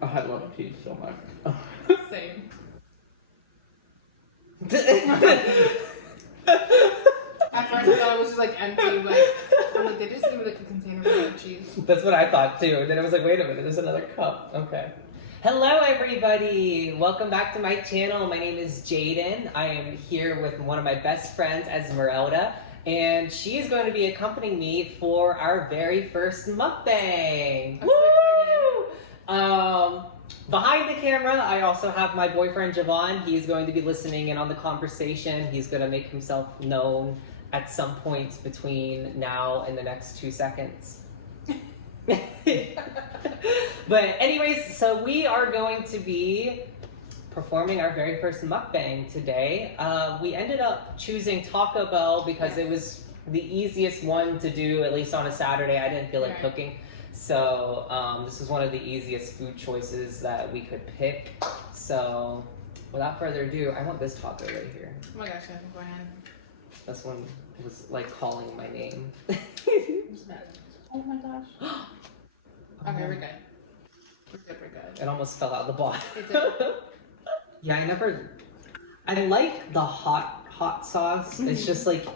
Oh, I love cheese so much. Same. At first I thought it was just like empty, like I'm like they just gave me like a container full of cheese. That's what I thought too. And then I was like, wait a minute, there's another cup. Okay. Hello everybody! Welcome back to my channel. My name is Jadon. I am here with one of my best friends, Esmeralda, and she is going to be accompanying me for our very first mukbang. I'm Woo! Behind the camera, I also have my boyfriend Ja'von. He's going to be listening in on the conversation. He's going to make himself known at some point between now and the next 2 seconds. But anyways, so we are going to be performing our very first mukbang today. We ended up choosing Taco Bell because it was the easiest one to do, at least on a Saturday. I didn't feel like cooking. So this is one of the easiest food choices that we could pick. So without further ado, I want this taco right here. Oh my gosh, I think go ahead. This one was like calling my name. Oh my gosh. Okay, we're good. We're good. It almost fell out the box. It did. Yeah, I like the hot sauce. It's just like,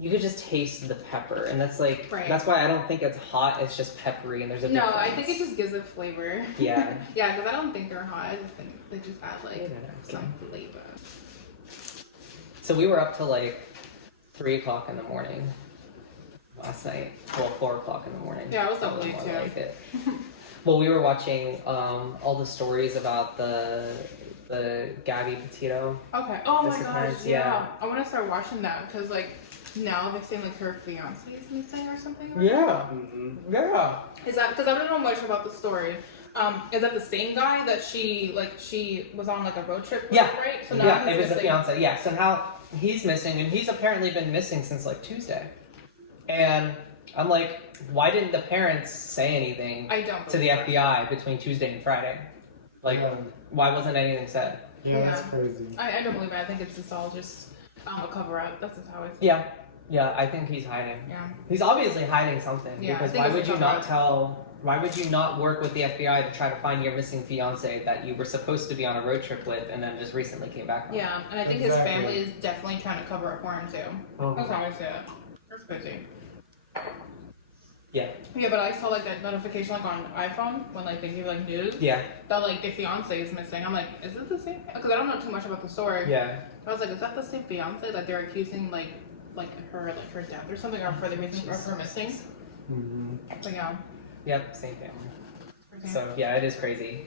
you could just taste the pepper, and that's like, that's why I don't think it's hot, it's just peppery, and there's a difference. No, I think it just gives it flavor. Yeah. Yeah, because I don't think they're hot, I just think they just add like some flavor. So we were up till like 3 o'clock in the morning last night. Well, 4 o'clock in the morning. Yeah, I was up late too. Like it. Well, we were watching all the stories about the Gabby Petito. Okay. Oh my gosh, disappearance. yeah. I want to start watching that because like now they're saying like her fiance is missing or something. Yeah. Yeah. Is that because I don't know much about the story? Is that the same guy that she was on like a road trip with, right? So now it was the fiance. Yeah. So now he's missing, and he's apparently been missing since like Tuesday. And I'm like, why didn't the parents say anything to the FBI between Tuesday and Friday? Like, why wasn't anything said? Yeah, that's crazy. I don't believe it. I think it's just all just a cover up. That's just how I think. Yeah, I think he's hiding. Yeah. He's obviously hiding something, because why would you not work with the FBI to try to find your missing fiance that you were supposed to be on a road trip with and then just recently came back from? Yeah, and I think his family is definitely trying to cover up for him too. That's how I see it. That's crazy. Yeah. Yeah, but I saw like that notification like on iPhone when like they give like news. Yeah. That like the fiance is missing. I'm like, is it the same? Because I don't know too much about the story. Yeah. I was like, is that the same fiance that they're accusing like her death or something, or for the reason of her missing? But yeah. Yep, same family. So yeah, it is crazy.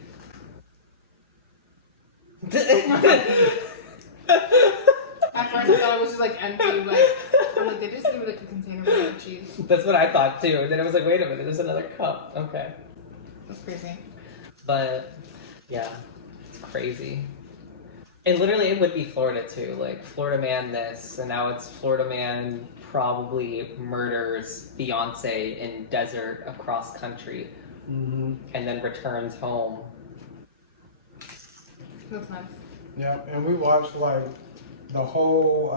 At first I thought it was just like empty, like I'm like they just gave me like a container full of cheese. That's what I thought too. And then I was like, wait a minute, there's another cup. Okay. That's crazy. But yeah, it's crazy. And literally it would be Florida too. Like Florida man this, and now it's Florida man probably murders fiance in desert across country, and then returns home. That's nice. Yeah, and we watched like the whole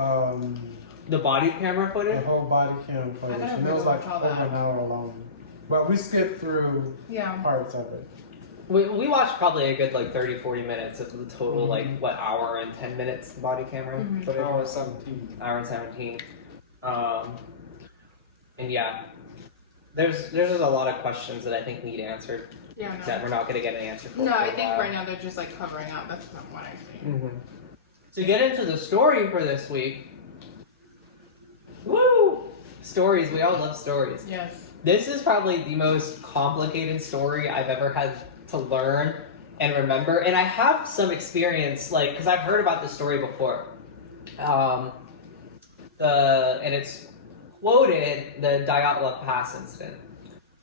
the body camera footage? The whole body cam footage. And it was like over an hour long. But we skipped through parts of it. We watched probably a good like 30-40 minutes of the total like what, hour and 10 minutes body camera footage? Hour 17. Hour and 17. And yeah, there's just a lot of questions that I think need answered. Yeah, no. That we're not going to get an answer for. No, I think right now they're just like covering up. That's what I see. To get into the story for this week, woo! Stories, we all love stories. Yes. This is probably the most complicated story I've ever had to learn and remember. And I have some experience, like, because I've heard about this story before. And it's quoted the Dyatlov Pass incident.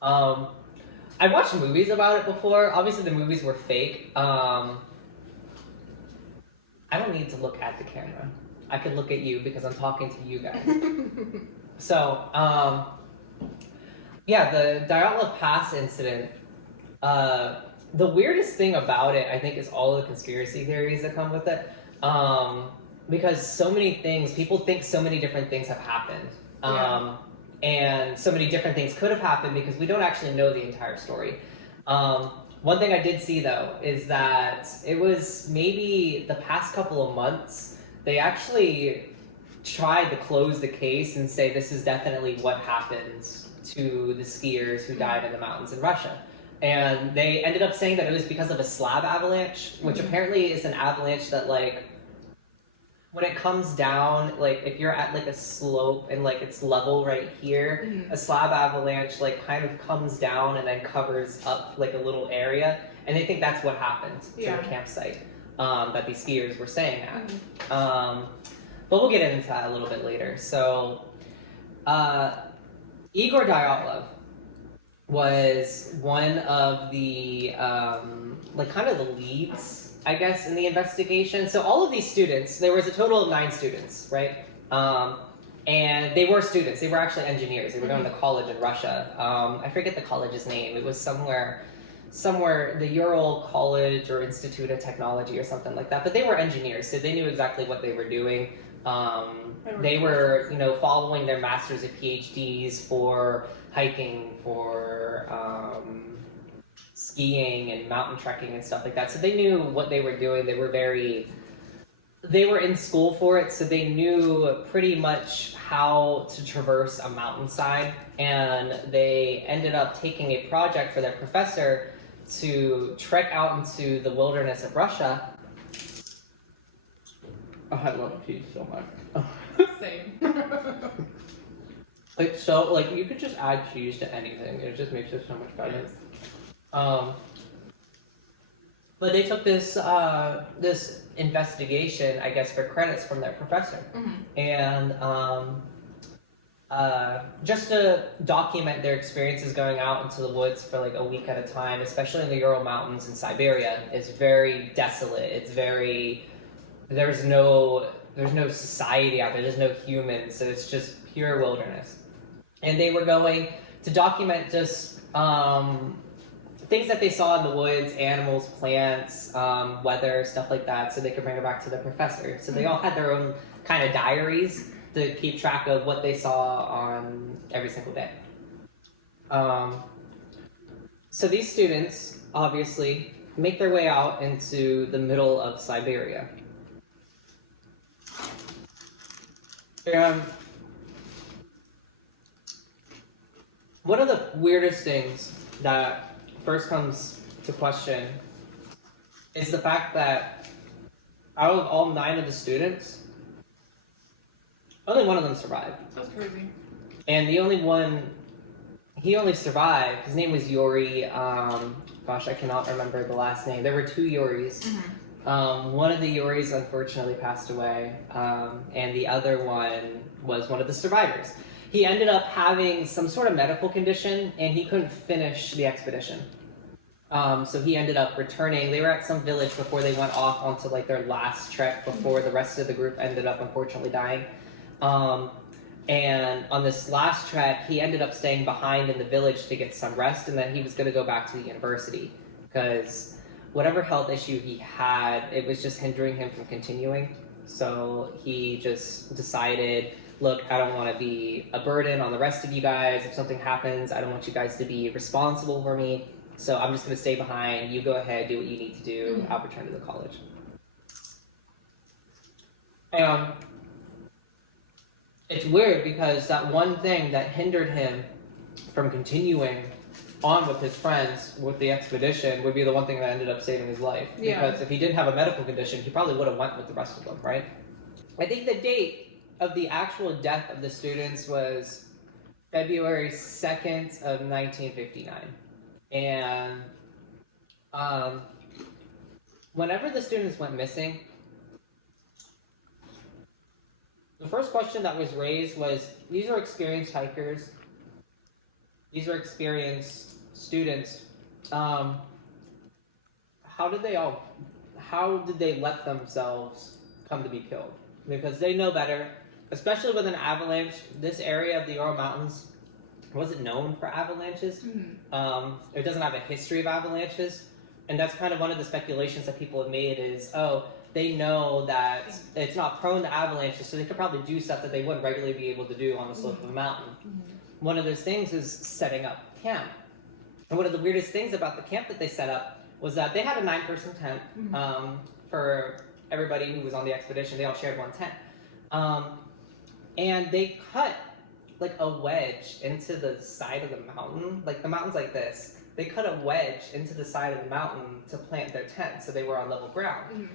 I've watched movies about it before. Obviously the movies were fake. I don't need to look at the camera. I can look at you because I'm talking to you guys. So, yeah, the Dyatlov Pass incident, the weirdest thing about it, I think, is all the conspiracy theories that come with it. Because so many things, people think so many different things have happened. And so many different things could have happened because we don't actually know the entire story. one thing I did see though is that it was maybe the past couple of months they actually tried to close the case and say this is definitely what happened to the skiers who died in the mountains in Russia. And they ended up saying that it was because of a slab avalanche, which apparently is an avalanche that, like, when it comes down, like, if you're at, like, a slope and, like, it's level right here, a slab avalanche, like, kind of comes down and then covers up, like, a little area. And they think that's what happened to the campsite that these skiers were staying at. But we'll get into that a little bit later. So, Igor Dyatlov was one of the, like, kind of the leads, I guess, in the investigation. So all of these students, there was a total of 9 students, right? And they were students. They were actually engineers. They were going to college in Russia. I forget the college's name. It was somewhere, the Ural College or Institute of Technology or something like that. But they were engineers, so they knew exactly what they were doing. They were, you know, following their masters and PhDs for hiking, for skiing and mountain trekking and stuff like that. So they knew what they were doing. They were in school for it, so they knew pretty much how to traverse a mountainside. And they ended up taking a project for their professor to trek out into the wilderness of Russia. Oh, I love cheese so much. Same. It's so, like, you could just add cheese to anything. It just makes it so much better. But they took this this investigation, I guess, for credits from their professor. And just to document their experiences going out into the woods for like a week at a time, especially in the Ural Mountains in Siberia, is very desolate. It's very, there's no society out there, there's no humans, so it's just pure wilderness. And they were going to document just things that they saw in the woods, animals, plants, weather, stuff like that, so they could bring it back to the professor. So they all had their own kind of diaries to keep track of what they saw on every single day. So these students, obviously, make their way out into the middle of Siberia. And one of the weirdest things that first comes to question is the fact that out of all 9 of the students, only one of them survived. That's crazy. And the only one, he only survived, his name was Yuri, gosh, I cannot remember the last name. There were 2 Yuris. One of the Yuris unfortunately passed away, and the other one was one of the survivors. He ended up having some sort of medical condition, and he couldn't finish the expedition. So he ended up returning. They were at some village before they went off onto like their last trek before the rest of the group ended up unfortunately dying. And on this last trek, he ended up staying behind in the village to get some rest, and then he was going to go back to the university because whatever health issue he had, it was just hindering him from continuing. So he just decided, look, I don't want to be a burden on the rest of you guys. If something happens, I don't want you guys to be responsible for me. So I'm just going to stay behind. You go ahead, do what you need to do. I'll return to the college. And it's weird because that one thing that hindered him from continuing on with his friends with the expedition would be the one thing that ended up saving his life. Yeah. Because if he didn't have a medical condition, he probably would have went with the rest of them, right? I think the date of the actual death of the students was February 2nd of 1959. And whenever the students went missing, the first question that was raised was, these are experienced hikers, these are experienced students, how did they let themselves come to be killed? Because they know better, especially with an avalanche. This area of the Ural Mountains wasn't known for avalanches. It doesn't have a history of avalanches, and that's kind of one of the speculations that people have made is, oh, they know that it's not prone to avalanches, so they could probably do stuff that they wouldn't regularly be able to do on the slope of a mountain. One of those things is setting up camp. And one of the weirdest things about the camp that they set up was that they had a 9-person tent for everybody who was on the expedition. They all shared one tent. And they cut like a wedge into the side of the mountain. Like the mountain's like this. They cut a wedge into the side of the mountain to plant their tent so they were on level ground.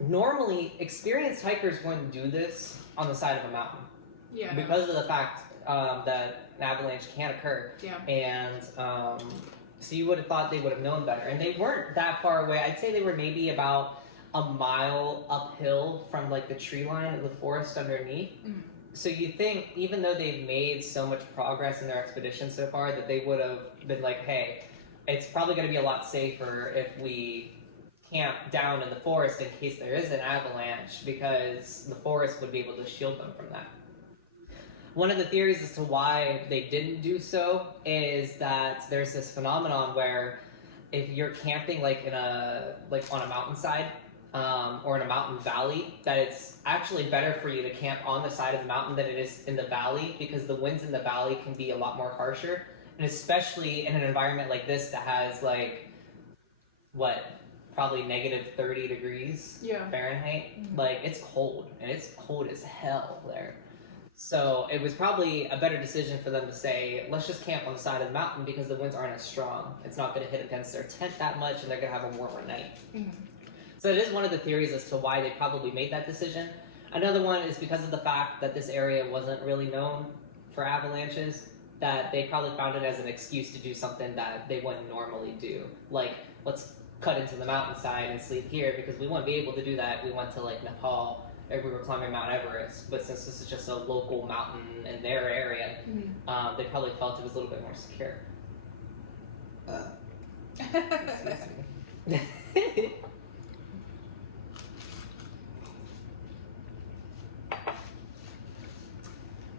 Normally, experienced hikers wouldn't do this on the side of a mountain. Yeah. Because of the fact that an avalanche can occur. Yeah. And so you would have thought they would have known better. And they weren't that far away. I'd say they were maybe about a mile uphill from like the tree line of the forest underneath. So you think, even though they've made so much progress in their expedition so far, that they would have been like, hey, it's probably going to be a lot safer if we camp down in the forest in case there is an avalanche, because the forest would be able to shield them from that. One of the theories as to why they didn't do so is that there's this phenomenon where if you're camping like on a mountainside, or in a mountain valley, that it's actually better for you to camp on the side of the mountain than it is in the valley, because the winds in the valley can be a lot more harsher, and especially in an environment like this that has like, probably negative 30 degrees Fahrenheit. Like, it's cold, and it's cold as hell there. So it was probably a better decision for them to say, let's just camp on the side of the mountain because the winds aren't as strong. It's not going to hit against their tent that much, and they're going to have a warmer night. So it is one of the theories as to why they probably made that decision. Another one is because of the fact that this area wasn't really known for avalanches, that they probably found it as an excuse to do something that they wouldn't normally do. Like, let's cut into the mountainside and sleep here, because we wouldn't be able to do that. We went to like Nepal, or we were climbing Mount Everest, but since this is just a local mountain in their area, they probably felt it was a little bit more secure.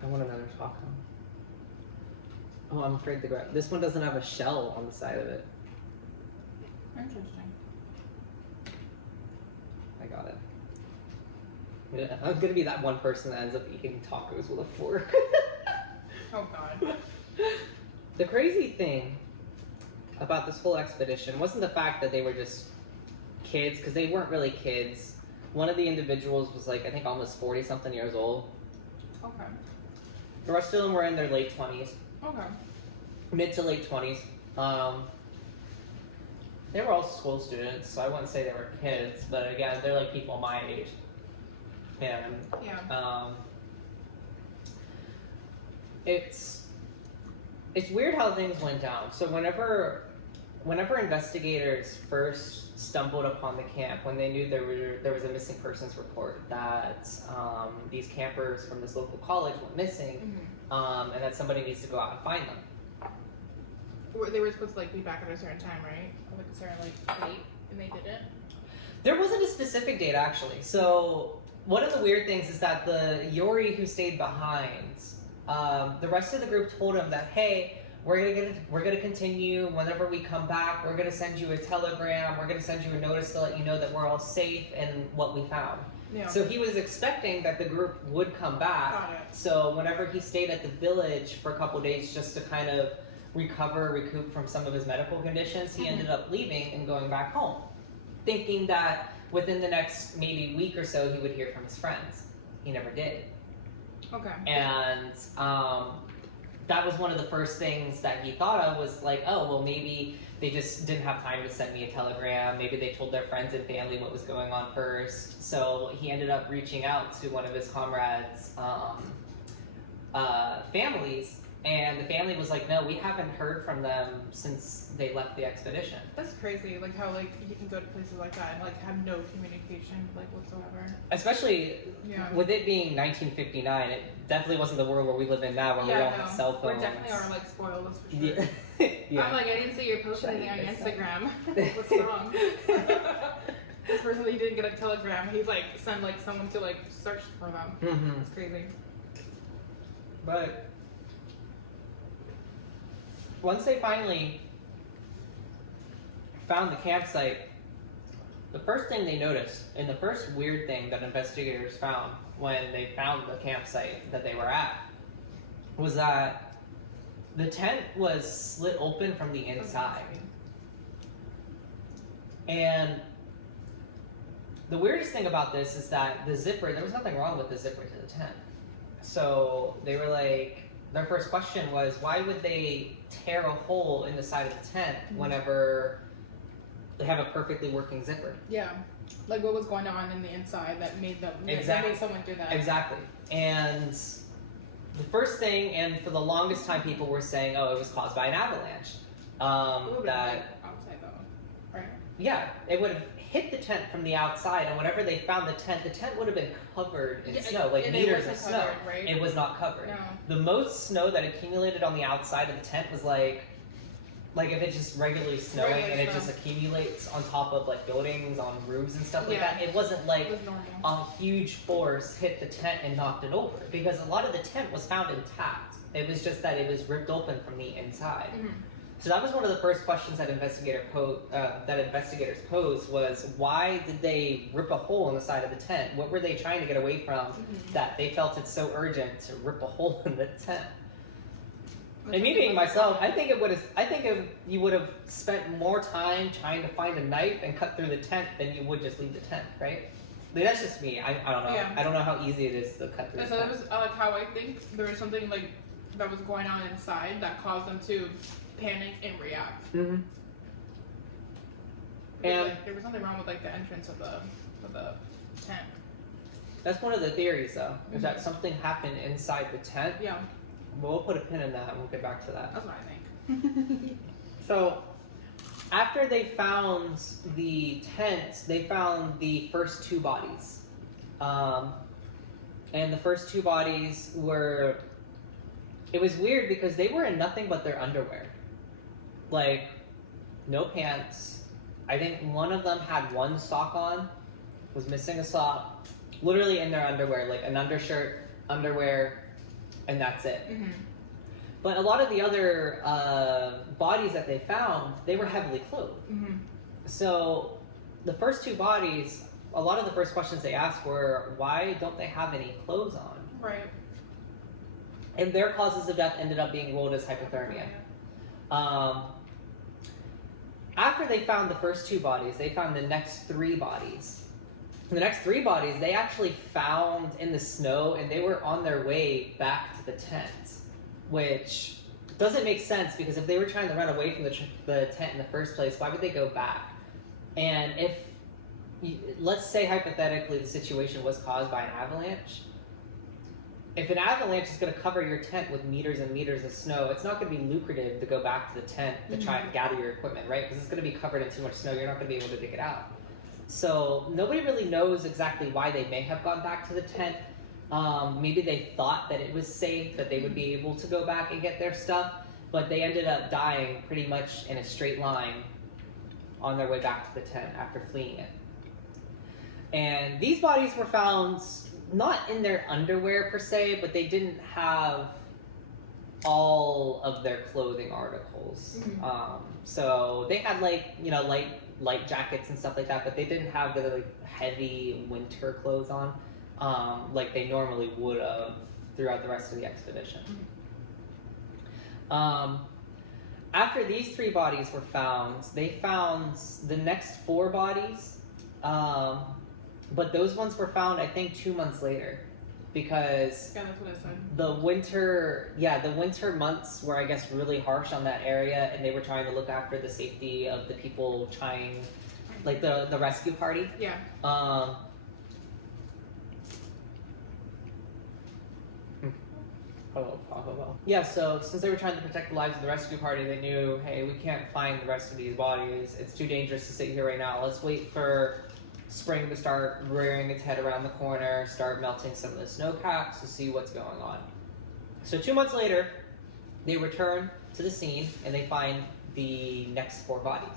I want another taco. Oh, I'm afraid to grab. This one doesn't have a shell on the side of it. Interesting. I got it. I'm gonna be that one person that ends up eating tacos with a fork. Oh God. The crazy thing about this whole expedition wasn't the fact that they were just kids, because they weren't really kids. One of the individuals was like, I think almost 40-something years old. Okay. The rest of them were in their late 20s. Okay. Mid to late 20s. They were all school students, so I wouldn't say they were kids, but again, they're like people my age. And it's weird how things went down. So whenever investigators first stumbled upon the camp, when they knew there was a missing persons report that these campers from this local college went missing, and that somebody needs to go out and find them. They were supposed to like be back at a certain time, right? Like a certain like date, and they didn't. There wasn't a specific date actually. So one of the weird things is that the Yori who stayed behind, the rest of the group told him that, hey, we're gonna continue. Whenever we come back, we're gonna send you a telegram. We're gonna send you a notice to let you know that we're all safe and what we found. Yeah. So he was expecting that the group would come back. Got it. So whenever he stayed at the village for a couple of days just to kind of recoup from some of his medical conditions, he ended up leaving and going back home, thinking that within the next maybe week or so he would hear from his friends. He never did. Okay. And that was one of the first things that he thought of, was like, oh, well, maybe they just didn't have time to send me a telegram. Maybe they told their friends and family what was going on first. So he ended up reaching out to one of his comrades' families, and the family was like, no, we haven't heard from them since they left the expedition. That's crazy, like how like you can go to places like that and like have no communication like whatsoever. Especially with it being 1959, it definitely wasn't the world where we live in now, where we all have cell phones. We definitely are like spoiled, that's for sure. Yeah. I'm like, I didn't see your post anything on Instagram. What's wrong? This person, he didn't get a telegram. He like sent like someone to like search for them. It's crazy. But once they finally found the campsite, the first thing they noticed, and the first weird thing that investigators found when they found the campsite that they were at, was that The tent was slit open from the inside. And the weirdest thing about this is that the zipper, there was nothing wrong with the zipper to the tent. So they were like, their first question was, why would they tear a hole in the side of the tent whenever they have a perfectly working zipper? Yeah. Like what was going on in the inside that made them, that made someone do that? Exactly. And the first thing, and for the longest time people were saying, oh, it was caused by an avalanche. That outside though, right? Yeah, it would have hit the tent from the outside, and whenever they found the tent would have been covered in snow, like meters of snow. Covered, right? It was not covered. No. The most snow that accumulated on the outside of the tent was like if it's just regularly snowing and it just accumulates on top of like buildings, on roofs and stuff like that. It wasn't like a huge force hit the tent and knocked it over, because a lot of the tent was found intact. It was just that it was ripped open from the inside. So that was one of the first questions that investigators posed was, why did they rip a hole in the side of the tent? What were they trying to get away from that they felt it so urgent to rip a hole in the tent? And me being myself, I think you would have spent more time trying to find a knife and cut through the tent than you would just leave the tent, right? Like, that's just me. I don't know. Yeah. I don't know how easy it is to cut through the tent. So that was how I think there was something like that was going on inside that caused them to panic and react. And there was something wrong with like the entrance of the tent. That's one of the theories, though, is that something happened inside the tent. Yeah. We'll put a pin in that and we'll get back to that. That's what I think. So, after they found the tent, they found the first two bodies. And the first two bodies were... It was weird because they were in nothing but their underwear. Like, no pants. I think one of them had one sock on, was missing a sock. Literally in their underwear, like an undershirt, underwear, and that's it. But a lot of the other bodies that they found, they were heavily clothed. So the first two bodies, a lot of the first questions they asked were, why don't they have any clothes on? Right. And their causes of death ended up being ruled as hypothermia. After they found the first two bodies, they found the next three bodies. The next three bodies, they actually found in the snow, and they were on their way back to the tent, which doesn't make sense, because if they were trying to run away from the tent in the first place, why would they go back? And if, let's say hypothetically the situation was caused by an avalanche, if an avalanche is going to cover your tent with meters and meters of snow, it's not going to be lucrative to go back to the tent to try and gather your equipment, right? Because it's going to be covered in too much snow, you're not going to be able to dig it out. So nobody really knows exactly why they may have gone back to the tent. Maybe they thought that it was safe, that they would be able to go back and get their stuff, but they ended up dying pretty much in a straight line on their way back to the tent after fleeing it. And these bodies were found not in their underwear per se, but they didn't have all of their clothing articles. So they had like, light jackets and stuff like that, but they didn't have the like heavy winter clothes on, like they normally would have throughout the rest of the expedition. After these three bodies were found, they found the next four bodies, but those ones were found, I think, 2 months later, because that's what I said. the winter months were, I guess, really harsh on that area, and they were trying to look after the safety of the people trying, like the rescue party. Yeah. Yeah, so since they were trying to protect the lives of the rescue party, they knew, hey, we can't find the rest of these bodies. It's too dangerous to sit here right now. Let's wait for spring to start rearing its head around the corner, start melting some of the snow caps to see what's going on. So 2 months later, they return to the scene and they find the next four bodies.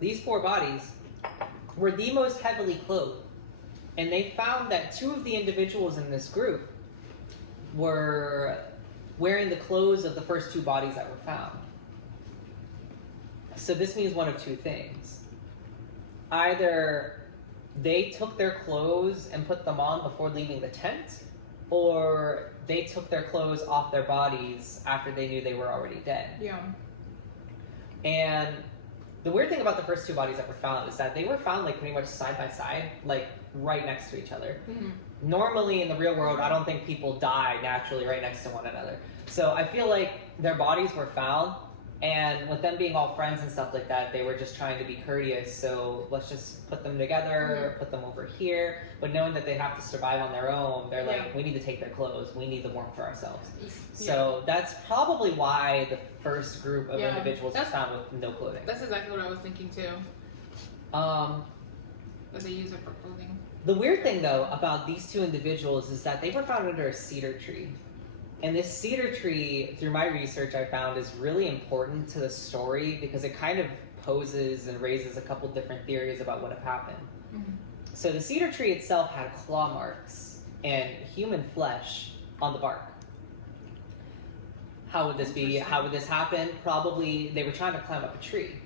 These four bodies were the most heavily clothed, and they found that two of the individuals in this group were wearing the clothes of the first two bodies that were found. So this means one of two things. Either they took their clothes and put them on before leaving the tent, or they took their clothes off their bodies after they knew they were already dead. Yeah. And the weird thing about the first two bodies that were found is that they were found like pretty much side by side, like right next to each other. Mm-hmm. Normally in the real world, I don't think people die naturally right next to one another. So I feel like their bodies were found, and with them being all friends and stuff like that, they were just trying to be courteous. So let's just put them together, put them over here. But knowing that they have to survive on their own, they're like, we need to take their clothes. We need the warmth for ourselves. Yeah. So that's probably why the first group of individuals was found with no clothing. That's exactly what I was thinking too. That they use it for clothing. The weird thing though about these two individuals is that they were found under a cedar tree. And this cedar tree, through my research, I found is really important to the story because it kind of poses and raises a couple different theories about what had happened. Mm-hmm. So the cedar tree itself had claw marks and human flesh on the bark. How would this be? How would this happen? Probably they were trying to climb up a tree.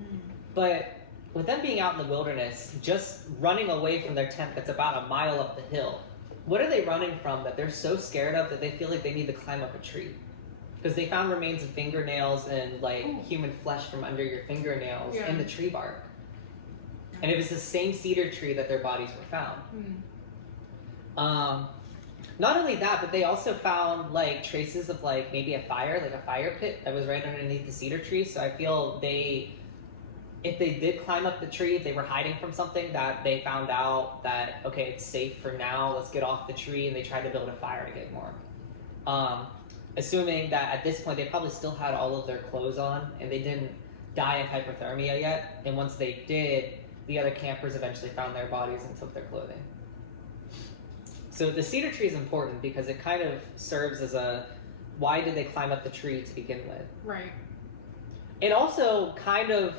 Mm. But with them being out in the wilderness, just running away from their tent that's about a mile up the hill, what are they running from that they're so scared of that they feel like they need to climb up a tree? Because they found remains of fingernails and like human flesh from under your fingernails in the tree bark. And it was the same cedar tree that their bodies were found. Not only that, but they also found like traces of like maybe a fire pit that was right underneath the cedar tree. So I feel if they did climb up the tree, if they were hiding from something, that they found out that, okay, it's safe for now, let's get off the tree, and they tried to build a fire to get warm. Assuming that at this point they probably still had all of their clothes on and they didn't die of hypothermia yet, and once they did, the other campers eventually found their bodies and took their clothing. So the cedar tree is important because it kind of serves as a, why did they climb up the tree to begin with? Right. It also kind of,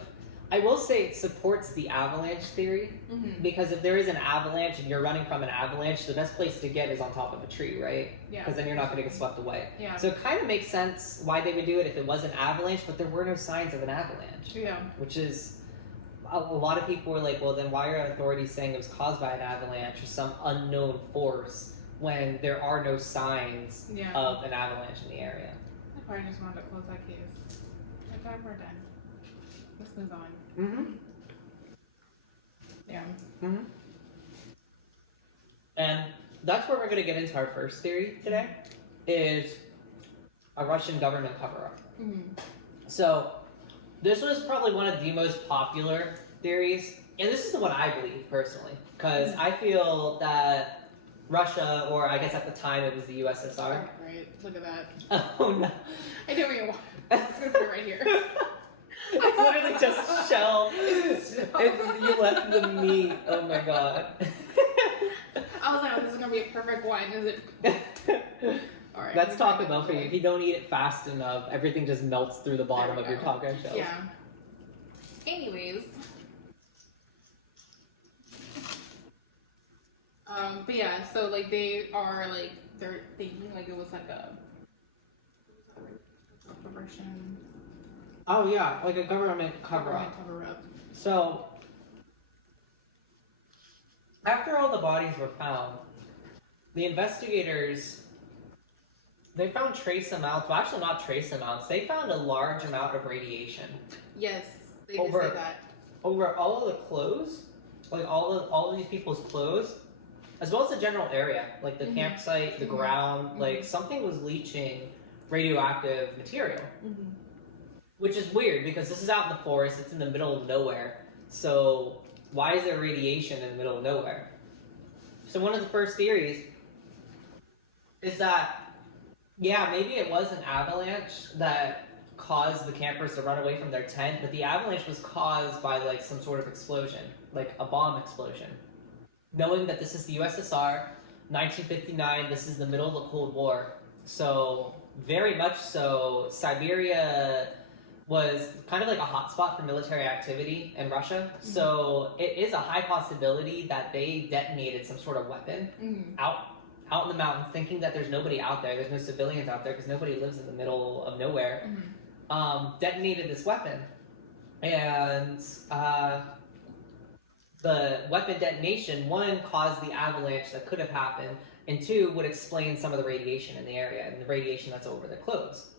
I will say it supports the avalanche theory, because if there is an avalanche and you're running from an avalanche, the best place to get is on top of a tree, right? Yeah. Because then you're not going to get swept away. Yeah. So it kind of makes sense why they would do it if it was an avalanche, but there were no signs of an avalanche. Yeah. Which is, a lot of people were like, well, then why are authorities saying it was caused by an avalanche or some unknown force when there are no signs of an avalanche in the area? I probably just wanted to close that case. Okay, we're done. Let's move on. Yeah. And that's where we're going to get into our first theory today, is a Russian government cover-up. So this was probably one of the most popular theories, and this is the one I believe personally, because I feel that Russia, or I guess at the time it was the USSR. Oh, great, look at that. Oh no. I didn't even want I'm just going to put it right here. It's literally just shell. You left the meat. Oh my god. I was like, oh, this is gonna be a perfect wine. Is it? All right. That's Taco Bell for you. If you don't eat it fast enough, everything just melts through the bottom of your taco shell. Yeah. Anyways. But yeah, so like they are like they're thinking like it was like a Russian. Oh yeah, like a government cover-up. So, after all the bodies were found, the investigators, they found trace amounts, well actually not trace amounts, they found a large amount of radiation. Yes, they did say that. Over all of the clothes, like all of these people's clothes, as well as the general area, like the campsite, the ground, like something was leaching radioactive material. Which is weird because this is out in the forest, it's in the middle of nowhere. So why is there radiation in the middle of nowhere? So one of the first theories is that, yeah, maybe it was an avalanche that caused the campers to run away from their tent, but the avalanche was caused by like some sort of explosion, like a bomb explosion. Knowing that this is the USSR, 1959, this is the middle of the Cold War. So very much so, Siberia was kind of like a hotspot for military activity in Russia. So it is a high possibility that they detonated some sort of weapon out in the mountains, thinking that there's nobody out there, there's no civilians out there because nobody lives in the middle of nowhere. Detonated this weapon, and the weapon detonation, one, caused the avalanche that could have happened, and 2 would explain some of the radiation in the area and the radiation that's over their clothes.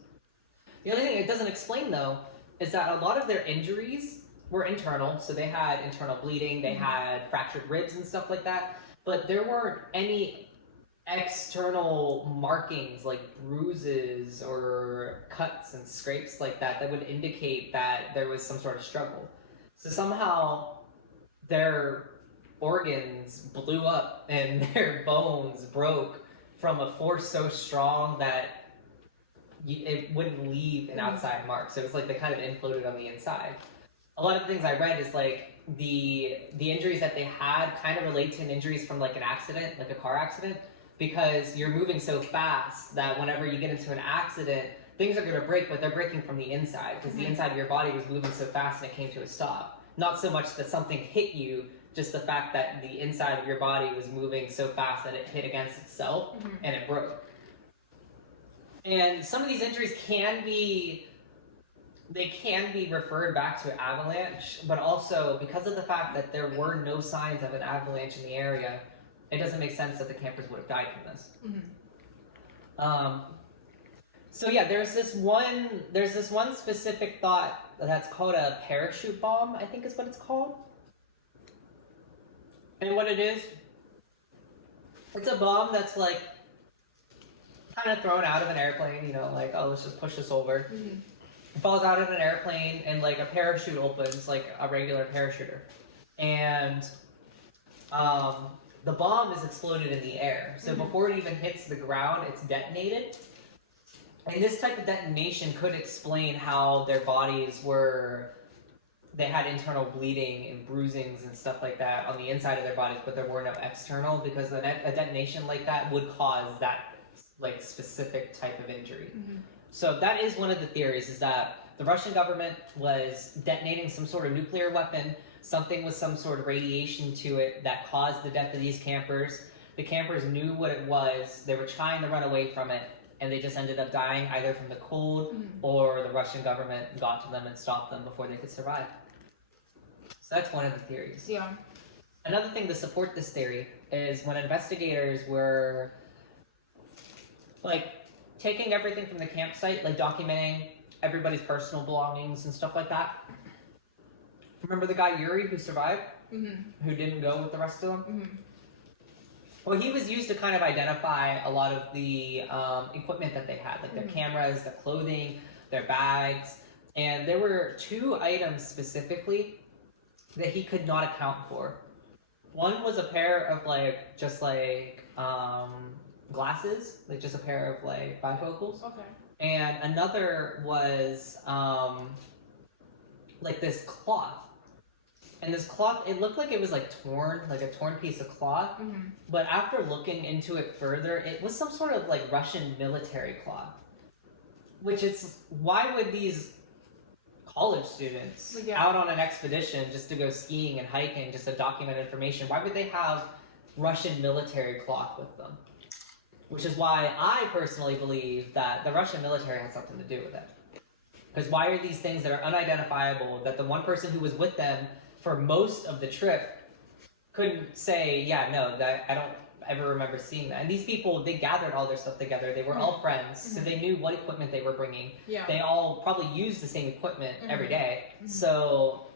The only thing it doesn't explain, though, is that a lot of their injuries were internal, so they had internal bleeding, they had fractured ribs and stuff like that, but there weren't any external markings like bruises or cuts and scrapes like that that would indicate that there was some sort of struggle. So somehow their organs blew up and their bones broke from a force so strong that it wouldn't leave an outside mark. So it was like they kind of imploded on the inside. A lot of the things I read is like the injuries that they had kind of relate to injuries from like an accident, like a car accident, because you're moving so fast that whenever you get into an accident, things are going to break, but they're breaking from the inside because the inside of your body was moving so fast and it came to a stop. Not so much that something hit you, just the fact that the inside of your body was moving so fast that it hit against itself and it broke. And some of these injuries can be referred back to avalanche, but also because of the fact that there were no signs of an avalanche in the area, it doesn't make sense that the campers would have died from this. So yeah, there's this one specific thought that's called a parachute bomb, I think is what it's called. And what it is, it's a bomb that's like kind of thrown out of an airplane, you know, like, oh, let's just push this over. It falls out of an airplane and like a parachute opens, like a regular parachuter. And the bomb is exploded in the air. So before it even hits the ground, it's detonated. And this type of detonation could explain how their bodies they had internal bleeding and bruisings and stuff like that on the inside of their bodies, but there were no external, because a detonation like that would cause that like specific type of injury. So that is one of the theories, is that the Russian government was detonating some sort of nuclear weapon, something with some sort of radiation to it that caused the death of these campers. The campers knew what it was, they were trying to run away from it, and they just ended up dying either from the cold or the Russian government got to them and stopped them before they could survive. So that's one of the theories. Yeah. Another thing to support this theory is when investigators were like taking everything from the campsite, like documenting everybody's personal belongings and stuff like that. Remember the guy Yuri who survived? Who didn't go with the rest of them? Well, he was used to kind of identify a lot of the equipment that they had, like their cameras, their clothing, their bags. And there were 2 items specifically that he could not account for. One was a pair of like, just like glasses, like just a pair of like bifocals. Okay. And another was like this cloth. And this cloth, it looked like it was like torn, like a torn piece of cloth. But after looking into it further, it was some sort of like Russian military cloth. Which is, why would these college students out on an expedition just to go skiing and hiking, just to document information, why would they have Russian military cloth with them? Which is why I personally believe that the Russian military has something to do with it. Because why are these things that are unidentifiable, that the one person who was with them for most of the trip couldn't say, yeah, no, that I don't ever remember seeing that. And these people, they gathered all their stuff together. They were all friends, so they knew what equipment they were bringing. Yeah. They all probably used the same equipment every day. So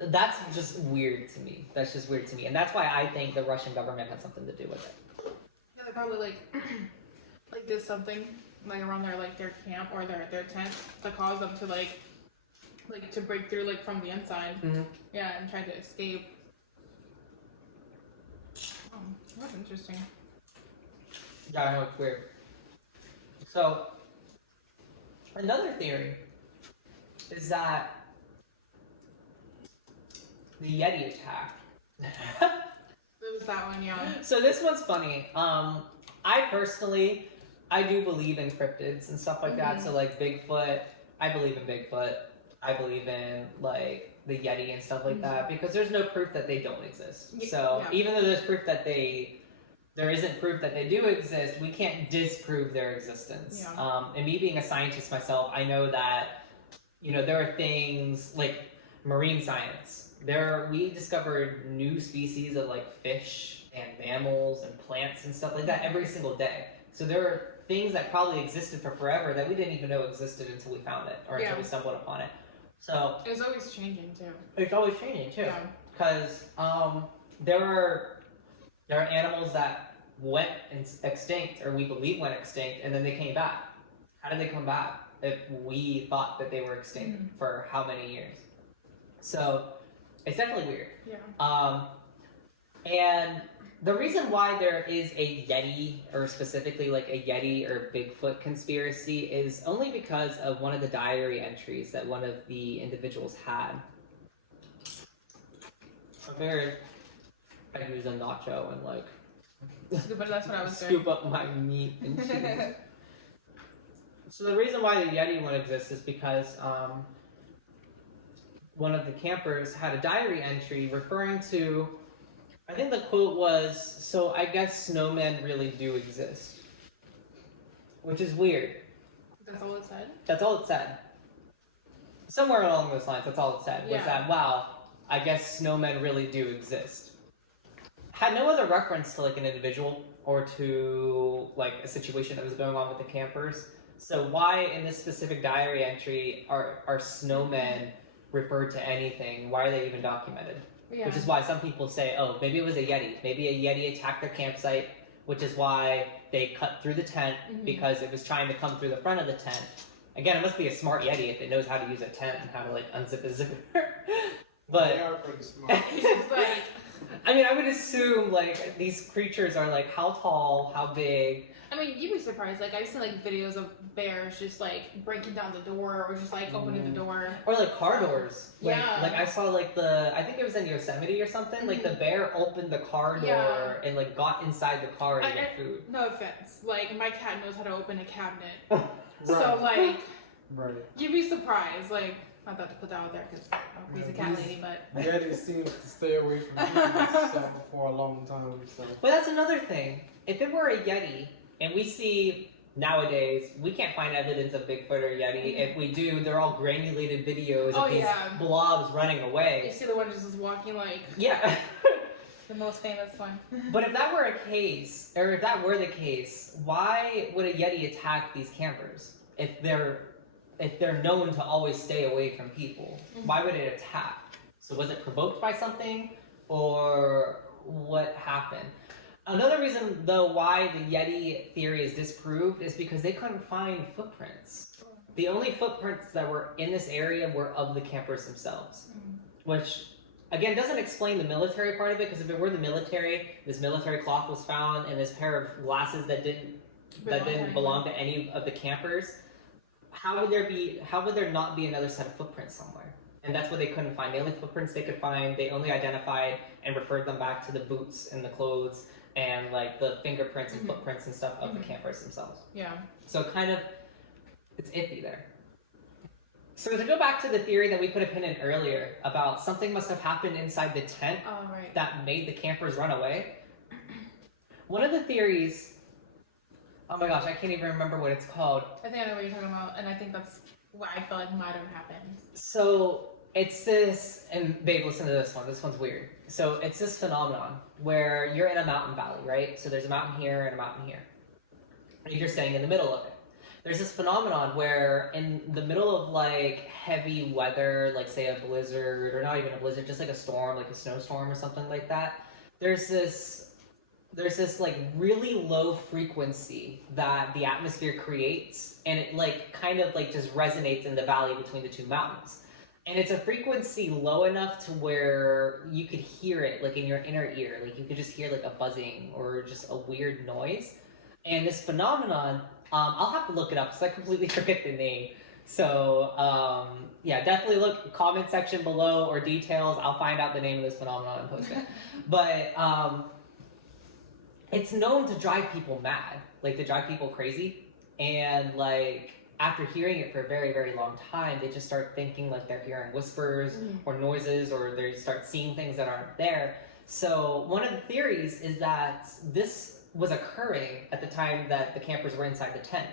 that's just weird to me. That's just weird to me. And that's why I think the Russian government had something to do with it. Yeah, they probably like did something like around their camp or their tent to cause them to like to break through like from the inside. Yeah, and try to escape. Oh, that's interesting. Yeah, I know, it's weird. So, another theory is that the Yeti Attack. It was that one, yeah. So this one's funny. I do believe in cryptids and stuff like that. So like Bigfoot, I believe in Bigfoot. I believe in like the Yeti and stuff like that, because there's no proof that they don't exist. So even though there's proof that there isn't proof that they do exist, we can't disprove their existence. And me being a scientist myself, I know that, you know, there are things like marine science. We discovered new species of like fish and mammals and plants and stuff like that every single day. So there are things that probably existed for forever that we didn't even know existed until we found it or until we stumbled upon it. So it's always changing too. It's always changing too, because there are animals that went extinct, or we believe went extinct, and then they came back. How did they come back if we thought that they were extinct for how many years? So it's definitely weird. Yeah. And the reason why there is a Yeti, or specifically like a Yeti or Bigfoot conspiracy, is only because of one of the diary entries that one of the individuals had. I use a nacho and like that's what I was scoop up my meat and cheese. So the reason why the Yeti one exists is because one of the campers had a diary entry referring to, I think the quote was, so I guess snowmen really do exist. Which is weird. That's all it said? That's all it said. Somewhere along those lines, that's all it said. Was that, wow, I guess snowmen really do exist. Had no other reference to like an individual or to like a situation that was going on with the campers. So why in this specific diary entry are snowmen referred to anything? Why are they even documented? Yeah. Which is why some people say, oh, maybe it was a Yeti. Maybe a Yeti attacked their campsite, which is why they cut through the tent because it was trying to come through the front of the tent. Again, it must be a smart Yeti if it knows how to use a tent and how to like unzip a zipper. But they are pretty smart. I mean, I would assume like these creatures are like how tall, how big. I mean, you'd be surprised. Like I've seen like videos of bears just like breaking down the door or just like opening the door. Or like car doors. Like I saw like I think it was in Yosemite or something. Like the bear opened the car door and like got inside the car and ate food. No offense, like my cat knows how to open a cabinet. So like, you'd be surprised. Like, not that to put that out there because I'm a crazy cat lady, but Yeti seems to stay away from humans for a long time. So. But that's another thing. If it were a Yeti, and we see nowadays, we can't find evidence of Bigfoot or Yeti. If we do, they're all granulated videos of these blobs running away. You see the one just walking like the most famous one. But if that were a case, or if that were the case, why would a Yeti attack these campers if they're known to always stay away from people? Why would it attack? So was it provoked by something, or what happened? Another reason, though, why the Yeti theory is disproved is because they couldn't find footprints. The only footprints that were in this area were of the campers themselves, which, again, doesn't explain the military part of it, because if it were the military, this military cloth was found, and this pair of glasses that didn't belong to any of the campers, how would there not be another set of footprints somewhere? And that's what they couldn't find. The only footprints they could find, they only identified and referred them back to the boots and the clothes and like the fingerprints and footprints and stuff of the campers themselves. Yeah. So kind of, it's iffy there. So to go back to the theory that we put a pin in earlier about something must have happened inside the tent that made the campers run away. One of the theories, oh my gosh, I can't even remember what it's called. I think I know what you're talking about, and I think that's what I feel like might have happened. So it's this, and babe, listen to this one. This one's weird. So it's this phenomenon where you're in a mountain valley, right? So there's a mountain here and a mountain here. And you're staying in the middle of it. There's this phenomenon where in the middle of like heavy weather, like say a blizzard, or not even a blizzard, just like a storm, like a snowstorm or something like that, there's this like really low frequency that the atmosphere creates, and it like kind of like just resonates in the valley between the two mountains. And it's a frequency low enough to where you could hear it like in your inner ear, like you could just hear like a buzzing or just a weird noise. And this phenomenon, I'll have to look it up because I completely forget the name. So yeah, definitely look comment section below or details. I'll find out the name of this phenomenon and post it. But it's known to drive people mad, like to drive people crazy. And like after hearing it for a very, very long time, they just start thinking like they're hearing whispers or noises, or they start seeing things that aren't there. So one of the theories is that this was occurring at the time that the campers were inside the tent.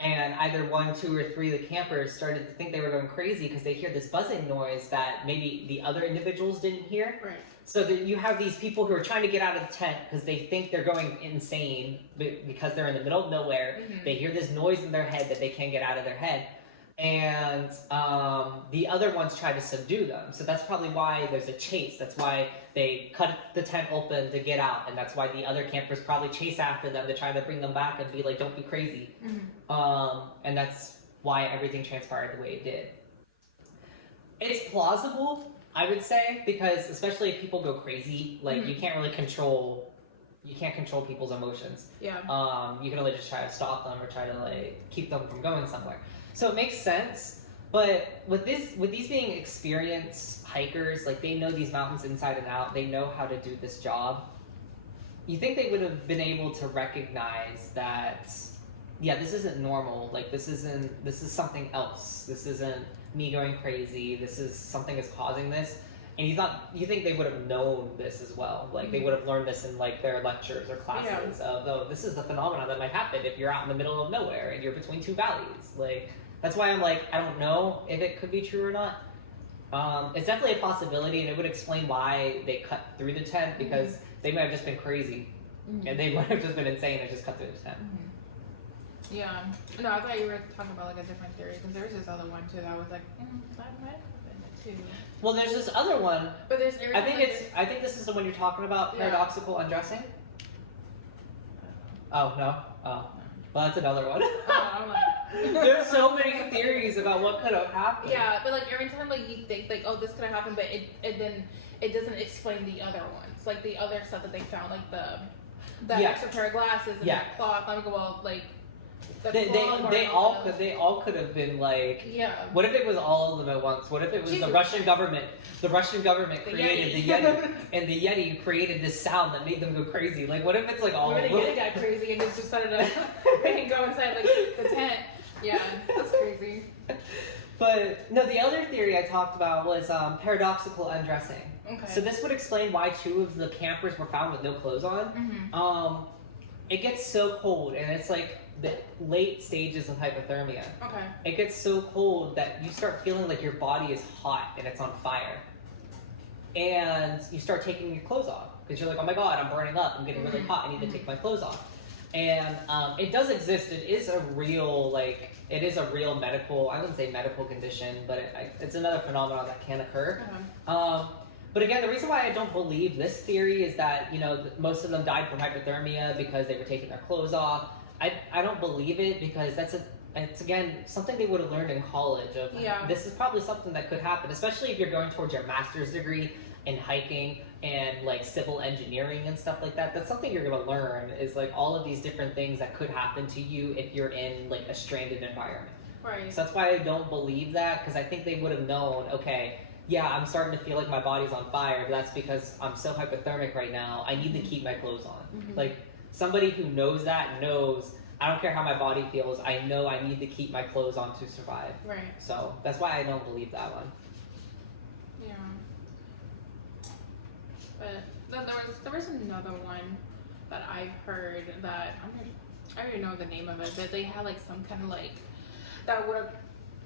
And either 1, 2, or 3 of the campers started to think they were going crazy because they hear this buzzing noise that maybe the other individuals didn't hear. Right. So that you have these people who are trying to get out of the tent because they think they're going insane because they're in the middle of nowhere. They hear this noise in their head that they can't get out of their head. And the other ones try to subdue them. So that's probably why there's a chase. That's why they cut the tent open to get out. And that's why the other campers probably chase after them to try to bring them back and be like, don't be crazy. And that's why everything transpired the way it did. It's plausible, I would say, because especially if people go crazy, like you can't really control people's emotions. Yeah. You can only just try to stop them or try to like keep them from going somewhere. So it makes sense, but with these being experienced hikers, like they know these mountains inside and out, they know how to do this job. You think they would have been able to recognize that, yeah, this isn't normal. Like this is something else. This isn't me going crazy. This is something is causing this. And you think they would have known this as well. Like they would have learned this in like their lectures or classes of, oh, this is the phenomenon that might happen if you're out in the middle of nowhere and you're between two valleys. Like, that's why I'm like, I don't know if it could be true or not. It's definitely a possibility, and it would explain why they cut through the tent, because they might have just been crazy. And they might have just been insane and just cut through the tent. Yeah. No, I thought you were talking about like a different theory, because there's this other one too that was like, that might have been it too. Well, there's this other one. But there's I think this is the one you're talking about, Paradoxical Undressing. Oh, no? Oh. Well, that's another one. I'm like, there's so many theories about what could have happened. Yeah, but like every time like you think like, oh, this could have happened, but it doesn't explain the other ones, like the other stuff that they found, like the extra pair of glasses and the cloth. I'm like, well, like they all could have been like, what if it was all of them at once? What if it was the Russian government? The Russian government created the Yeti, and the Yeti created this sound that made them go crazy. Like, what if it's like all of them? The Yeti got crazy and just decided to go inside like the tent. Yeah, that's crazy. But no, the other theory I talked about was paradoxical undressing. Okay. So this would explain why 2 of the campers were found with no clothes on. It gets so cold, and it's like the late stages of hypothermia. Okay. It gets so cold that you start feeling like your body is hot and it's on fire. And you start taking your clothes off because you're like, oh my god, I'm burning up, I'm getting really hot, I need to take my clothes off. And it does exist. It is a real medical, I wouldn't say medical condition, but it's another phenomenon that can occur. But again, the reason why I don't believe this theory is that, most of them died from hypothermia because they were taking their clothes off. I don't believe it because it's again something they would have learned in college. This is probably something that could happen, especially if you're going towards your master's degree in hiking and like civil engineering and stuff like that. That's something you're going to learn, is like all of these different things that could happen to you if you're in like a stranded environment. Right. So that's why I don't believe that, because I think they would have known, okay, yeah, I'm starting to feel like my body's on fire, but that's because I'm so hypothermic right now. I need to keep my clothes on. Like, somebody who knows that knows, I don't care how my body feels, I know I need to keep my clothes on to survive. Right. So that's why I don't believe that one. Yeah. But then there was another one that I've heard that I don't even know the name of it, but they had like some kind of like that would have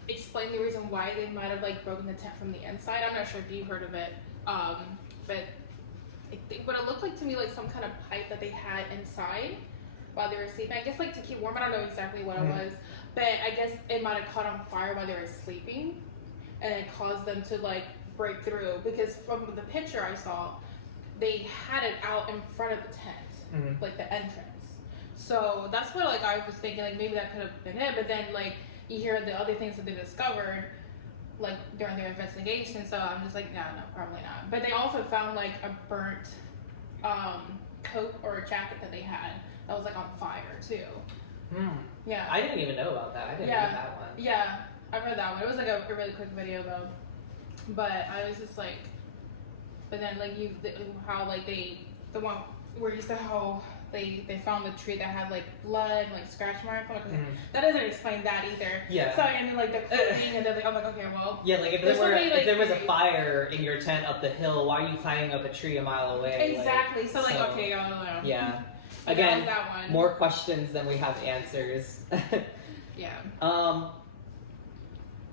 explained the reason why they might have like broken the tent from the inside. I'm not sure if you've heard of it, but I think what it looked like to me, like some kind of pipe that they had inside while they were sleeping. I guess like to keep warm. I don't know exactly what it was, but I guess it might have caught on fire while they were sleeping, and it caused them to like break through. Because from the picture I saw, they had it out in front of the tent, like the entrance. So that's what like I was thinking, like maybe that could have been it. But then like you hear the other things that they discovered like during their investigation, so I'm just like, no, probably not. But they also found like a burnt coat or a jacket that they had that was like on fire too. Yeah. I didn't even know about that. I didn't know that one. Yeah, I've heard that one. It was like a really quick video though. But I was just like, but then like how like the one where you said how they found the tree that had like blood, like scratch marks. That doesn't explain that either. Yeah. So and then like the clothing, and then like, I'm like, okay, well. Yeah, like if there was a fire in your tent up the hill, why are you climbing up a tree a mile away? Exactly. So like, okay, I don't know. Yeah. Again, more questions than we have answers. Yeah.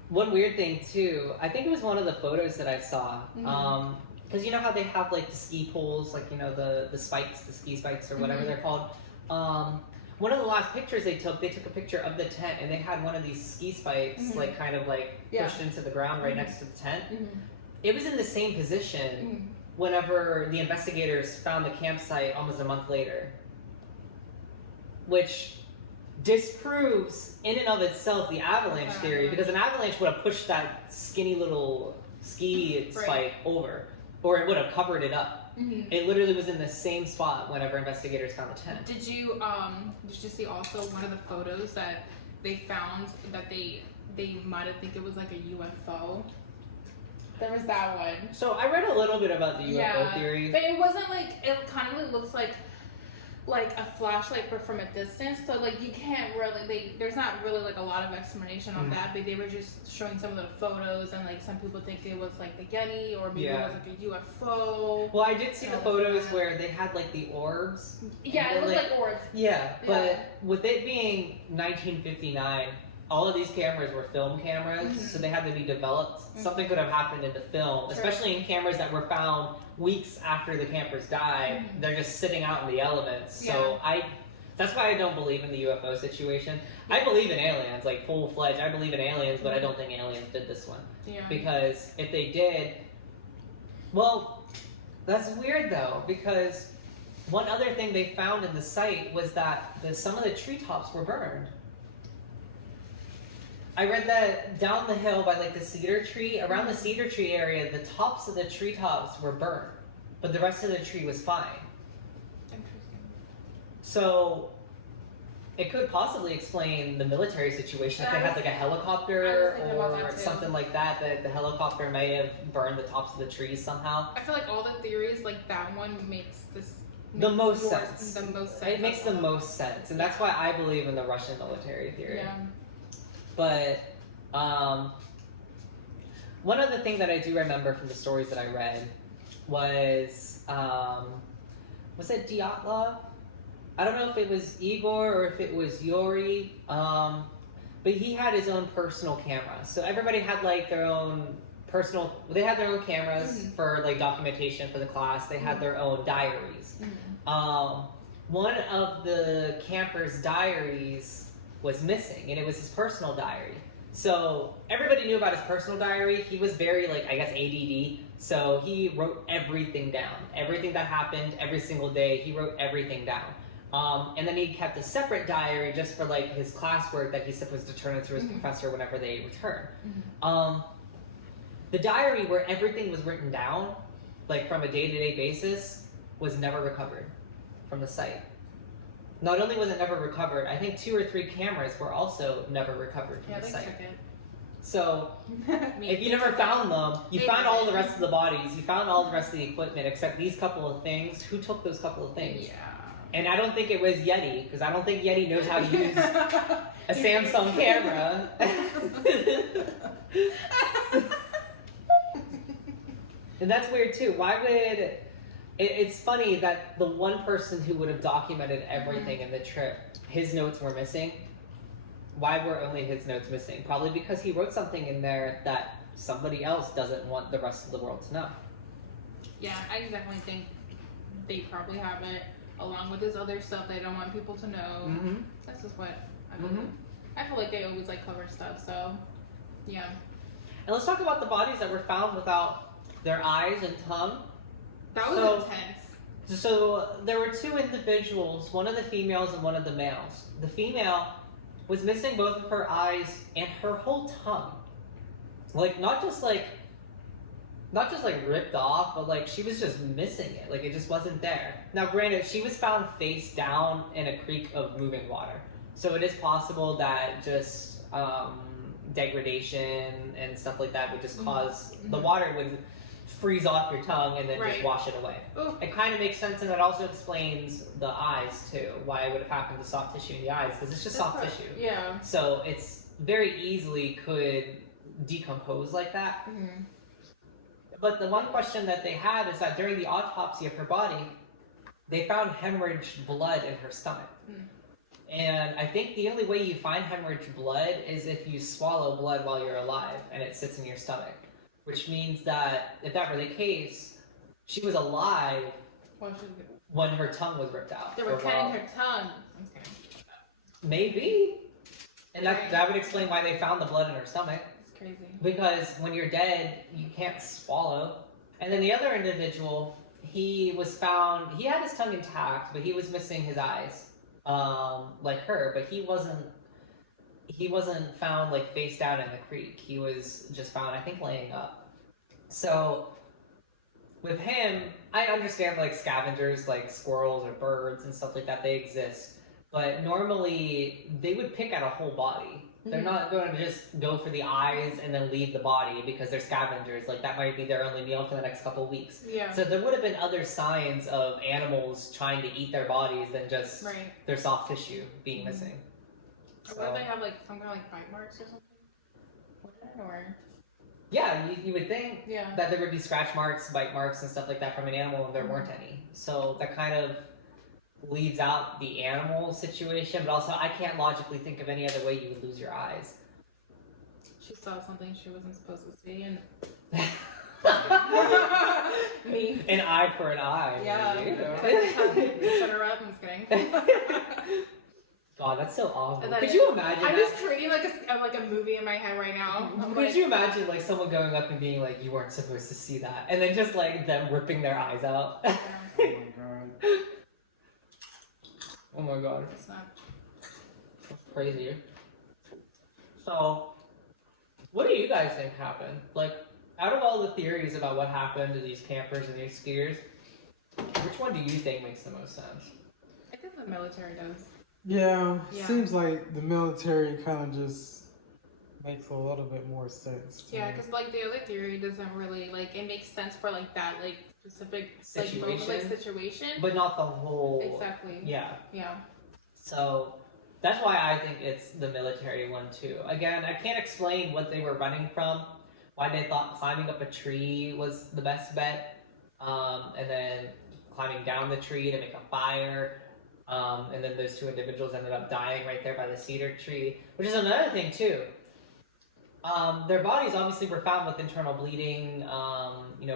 One weird thing too, I think it was one of the photos that I saw. Because you know how they have like the ski poles, like, you know, the spikes, the ski spikes or whatever they're called. One of the last pictures they took a picture of the tent, and they had one of these ski spikes like kind of like pushed into the ground right next to the tent. It was in the same position whenever the investigators found the campsite almost a month later, which disproves in and of itself the avalanche theory, because an avalanche would have pushed that skinny little ski spike over, or it would have covered it up. It literally was in the same spot whenever investigators found the tent. Did you see also one of the photos that they found that they might have think it was like a UFO? There was that one. So I read a little bit about the UFO theory. But it wasn't like, it kind of looks like a flashlight but from a distance, so like you can't really, there's not really like a lot of explanation on that, but they were just showing some of the photos, and like some people think it was like the Yeti, or maybe it was like a UFO. Well, I did see the photos where they had like the orbs. Yeah, it looked like orbs. Yeah, but with it being 1959, all of these cameras were film cameras, so they had to be developed. Something could have happened in the film, especially in cameras that were found weeks after the campers died. They're just sitting out in the elements. So that's why I don't believe in the UFO situation. I believe in aliens, like full-fledged. I believe in aliens, but I don't think aliens did this one. Because if they did, well, that's weird though, because one other thing they found in the site was that some of the treetops were burned. I read that down the hill by like the cedar tree, around the cedar tree area, the tops of the treetops were burnt, but the rest of the tree was fine. Interesting. So it could possibly explain the military situation. If they had like a helicopter or something like that, that the helicopter may have burned the tops of the trees somehow. I feel like all the theories, like that one makes the most sense. The most sense. It makes the most sense, and that's why I believe in the Russian military theory. Yeah. But one other thing that I do remember from the stories that I read was it Dyatlov? I don't know if it was Igor or if it was Yuri, but he had his own personal camera. So everybody had like their own they had their own cameras for like documentation for the class. They had their own diaries. One of the campers' diaries was missing, and it was his personal diary. So everybody knew about his personal diary. He was very, like, I guess, ADD. So he wrote everything down. Everything that happened every single day, he wrote everything down. And then he kept a separate diary just for, like, his classwork that he's supposed to turn into his professor whenever they return. The diary where everything was written down, like, from a day-to-day basis, was never recovered from the site. Not only was it never recovered, I think 2 or 3 cameras were also never recovered from the site. Took it. So, if you never found them, you found all the rest of the bodies, you found all the rest of the equipment, except these couple of things. Who took those couple of things? Yeah. And I don't think it was Yeti, because I don't think Yeti knows how to use a Samsung camera. And that's weird too. Why would... It's funny that the one person who would have documented everything in the trip, his notes were missing. Why were only his notes missing? Probably because he wrote something in there that somebody else doesn't want the rest of the world to know. Yeah, I definitely think they probably have it, along with this other stuff they don't want people to know. That's just what I believe. I feel like they always like cover stuff, so yeah. And let's talk about the bodies that were found without their eyes and tongue. That was intense. So there were 2 individuals, one of the females and one of the males. The female was missing both of her eyes and her whole tongue. Like not just like ripped off, but like she was just missing it. Like it just wasn't there. Now granted, she was found face down in a creek of moving water. So it is possible that just degradation and stuff like that would just cause the water would freeze off your tongue and then just wash it away. Ooh. It kind of makes sense, and it also explains the eyes too, why it would have happened to soft tissue in the eyes, because it's just soft tissue. Yeah. So it's very easily could decompose like that. But the one question that they had is that during the autopsy of her body, they found hemorrhaged blood in her stomach. And I think the only way you find hemorrhage blood is if you swallow blood while you're alive and it sits in your stomach. Which means that if that were the case, she was alive when her tongue was ripped out. They were cutting her tongue. Maybe. And that would explain why they found the blood in her stomach. It's crazy. Because when you're dead, you can't swallow. And then the other individual, he was found, he had his tongue intact, but he was missing his eyes. Like her, but he wasn't found like face down in the creek. He was just found, I think, laying up. So with him, I understand like scavengers like squirrels or birds and stuff like that, they exist. But normally they would pick at a whole body. They're not going to just go for the eyes and then leave the body because they're scavengers. Like that might be their only meal for the next couple of weeks. Yeah. So there would have been other signs of animals trying to eat their bodies than just their soft tissue being missing. Or would they have like some kind of like bite marks or something? Or yeah, you would think that there would be scratch marks, bite marks, and stuff like that from an animal, and there weren't any. So that kind of leaves out the animal situation, but also I can't logically think of any other way you would lose your eyes. She saw something she wasn't supposed to see, and me. An eye for an eye. Yeah. Shut her up. I'm just kidding. God, that's so awful. Could you imagine? I'm just treating like a movie in my head right now. Could you imagine like someone going up and being like, "You weren't supposed to see that," and then just like them ripping their eyes out? Oh my god. Oh my god. It's not. That's crazy. So, what do you guys think happened? Like, out of all the theories about what happened to these campers and these skiers, which one do you think makes the most sense? I think the military does. Yeah, seems like the military kind of just makes a little bit more sense. Yeah, because like the other theory doesn't really like it makes sense for like that like specific situation, but not the whole. Exactly. Yeah. Yeah. So that's why I think it's the military one too. Again, I can't explain what they were running from, why they thought climbing up a tree was the best bet, and then climbing down the tree to make a fire. And then those two individuals ended up dying right there by the cedar tree, which is another thing too. Their bodies obviously were found with internal bleeding,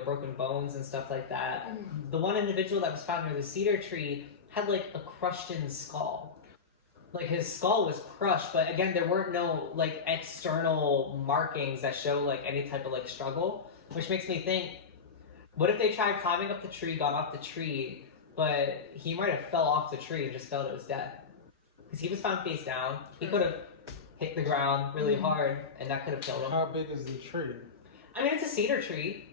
broken bones and stuff like that. The one individual that was found near the cedar tree had like a crushed-in skull. Like his skull was crushed, but again, there weren't no like external markings that show like any type of like struggle, which makes me think, what if they tried climbing up the tree, got off the tree, but he might have fell off the tree and just fell to his death? Because he was found face down. He could have hit the ground really hard, and that could have killed him. How big is the tree? I mean, it's a cedar tree.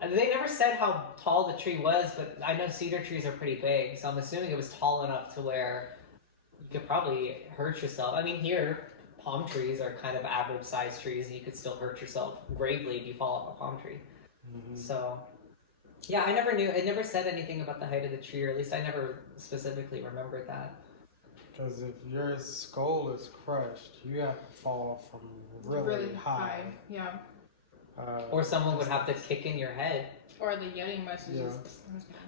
They never said how tall the tree was, but I know cedar trees are pretty big, so I'm assuming it was tall enough to where you could probably hurt yourself. I mean, here, palm trees are kind of average-sized trees, and you could still hurt yourself gravely if you fall off a palm tree. So, yeah, I never knew. It never said anything about the height of the tree, or at least I never specifically remembered that. Because if your skull is crushed, you have to fall from really high. Yeah. Or someone would have to kick in your head. Or the Yeti must just...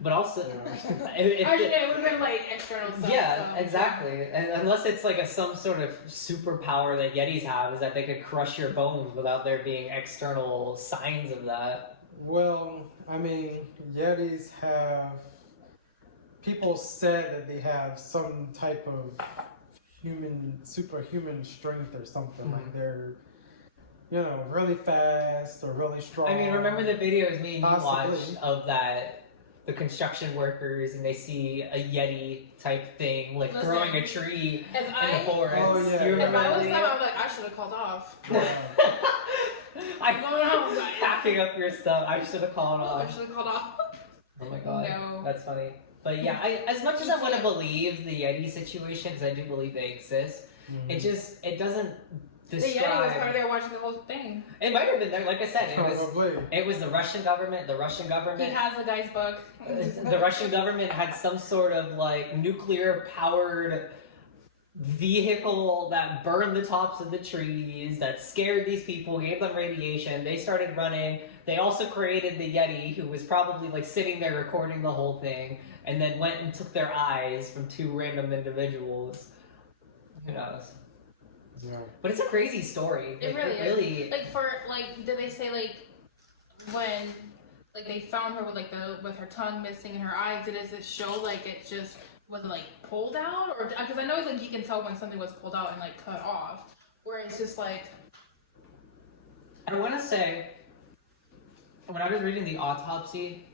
But also... Actually, it would have been like external stuff. Yeah, so. Exactly. And unless it's like some sort of superpower that Yetis have, is that they could crush your bones without there being external signs of that. Well, I mean, Yetis have... People said that they have some type of superhuman strength or something. Like they're, really fast or really strong. I mean, remember the videos me and you watched of the construction workers, and they see a Yeti type thing, like throwing a tree in the forest. Oh, yeah. You remember if I was them, I was like, I should have called off. Packing up your stuff. I should have called off. I should have called off. Oh my god. No. That's funny. But yeah, as much as I want to believe the Yeti situation, because I do believe they exist, it doesn't describe... The Yeti was probably there watching the whole thing. It might have been there, like I said. It was the Russian government. The Russian government... He has a guy's book. The Russian government had some sort of like nuclear-powered vehicle that burned the tops of the trees, that scared these people, gave them radiation. They started running. They also created the Yeti, who was probably like sitting there recording the whole thing, and then went and took their eyes from two random individuals. Who knows? Yeah. But it's a crazy story. It Like, really is. Like for like, did they say like when like they found her with like with her tongue missing and her eyes? Does it show like it just was like pulled out, or because I know like you can tell when something was pulled out and like cut off, where it's just like. I want to say, when I was reading the autopsy,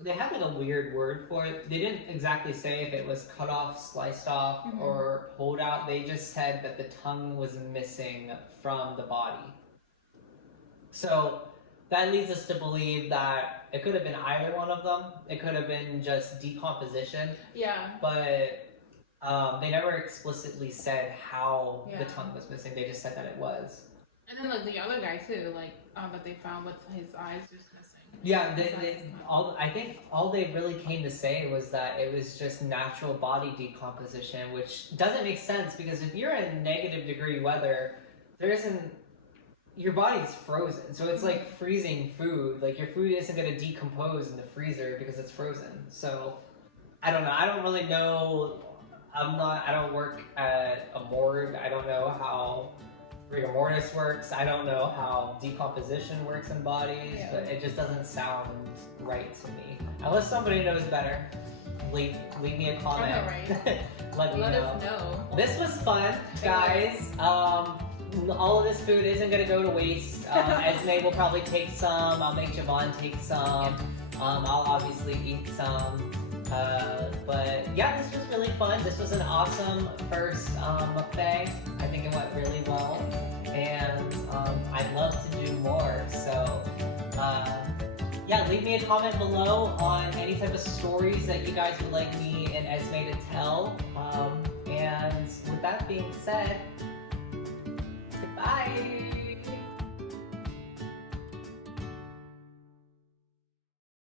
they had like a weird word for it. They didn't exactly say if it was cut off, sliced off, or pulled out. They just said that the tongue was missing from the body. So that leads us to believe that it could have been either one of them. It could have been just decomposition. Yeah. But they never explicitly said how the tongue was missing. They just said that it was. And then like the other guy too, like that they found with his eyes just missing. Yeah, I think all they really came to say was that it was just natural body decomposition, which doesn't make sense because if you're in negative degree weather, your body's frozen. So it's like freezing food. Like your food isn't going to decompose in the freezer because it's frozen. So I don't know. I don't really know. I don't work at a morgue. I don't know how rigor mortis works. I don't know how decomposition works in bodies, but it just doesn't sound right to me. Unless somebody knows better, leave me a comment. I know, right? Let us know. This was fun, guys. All of this food isn't gonna go to waste. Esme will probably take some. I'll make Ja'von take some. I'll obviously eat some. But yeah, this was really fun. This was an awesome first mukbang. I think it went really well, and I'd love to do more. So yeah, leave me a comment below on any type of stories that you guys would like me and Esme to tell. And with that being said, goodbye.